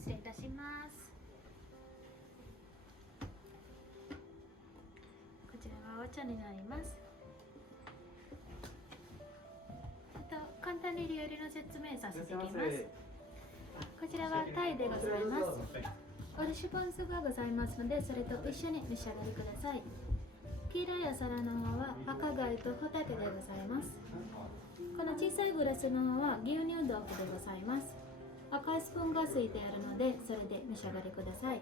失礼いたします。こちらがお茶になります。簡単に料理の説明させていきます。こちらはタイでございます。おろしポン酢がございますので、それと一緒に召し上がりください。黄色いお皿の方は赤貝とホタテでございます。この小さいグラスの方は牛乳豆腐でございます。赤いスプーンがついてあるので、それで召し上がりください。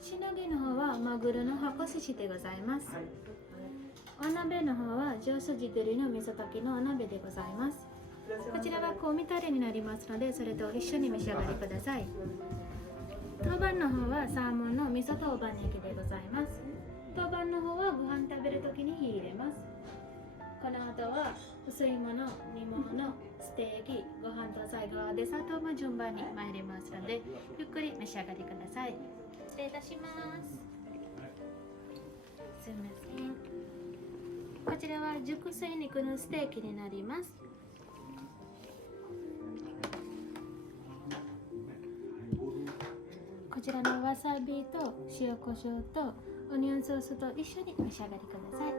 しのぎの方はマグロの箱寿司でございます。お鍋の方は上筋鶏の味噌炊きのお鍋でございます。こちらは香味タレになりますので、それと一緒に召し上がりください。当番の方はサーモンの味噌当番焼きでございます。当番の方はご飯食べるときに火入れます。この後は薄いもの、煮物、ステーキ、ご飯と最後はデザートも順番に参りますので、ゆっくり召し上がりください。失礼いたします。すみません。こちらは熟成肉のステーキになります。こちらのわさびと塩コショウとオニオンソースと一緒に召し上がりください。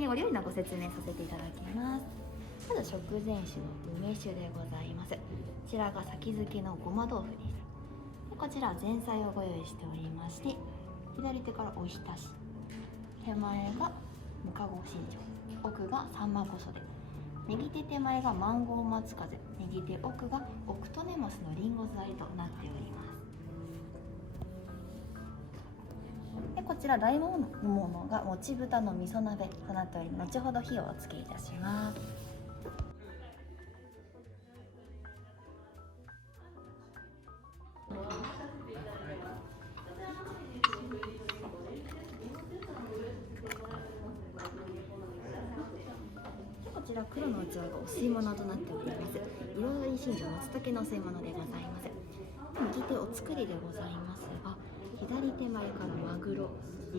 にお料理のご説明させていただきます。まず食前酒の梅酒でございます。こちらが先付けのごま豆腐です。でこちら前菜をご用意しておりまして、左手からおひたし、手前がむかご新庄、奥がさんまこそで、右手手前がマンゴー松風、右手奥がオクトネマスのリンゴ材となっております。でこちら大物がもち豚の味噌鍋となっており、後ほど火をお付けいたします。こちら黒の器がお吸い物となっております。彩り新庄松茸のお吸い物でございます。右手お作りでございますが、左手前からマグロ、赤エ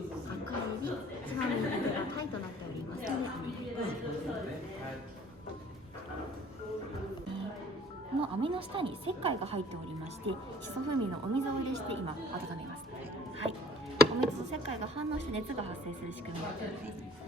ビ、一番右手がタイとなっておりますのでお願いいたします。この網の下に石灰が入っておりまして、しそ風味のお水を入れして今温めます。はい、お水と石灰が反応して熱が発生する仕組みになっております。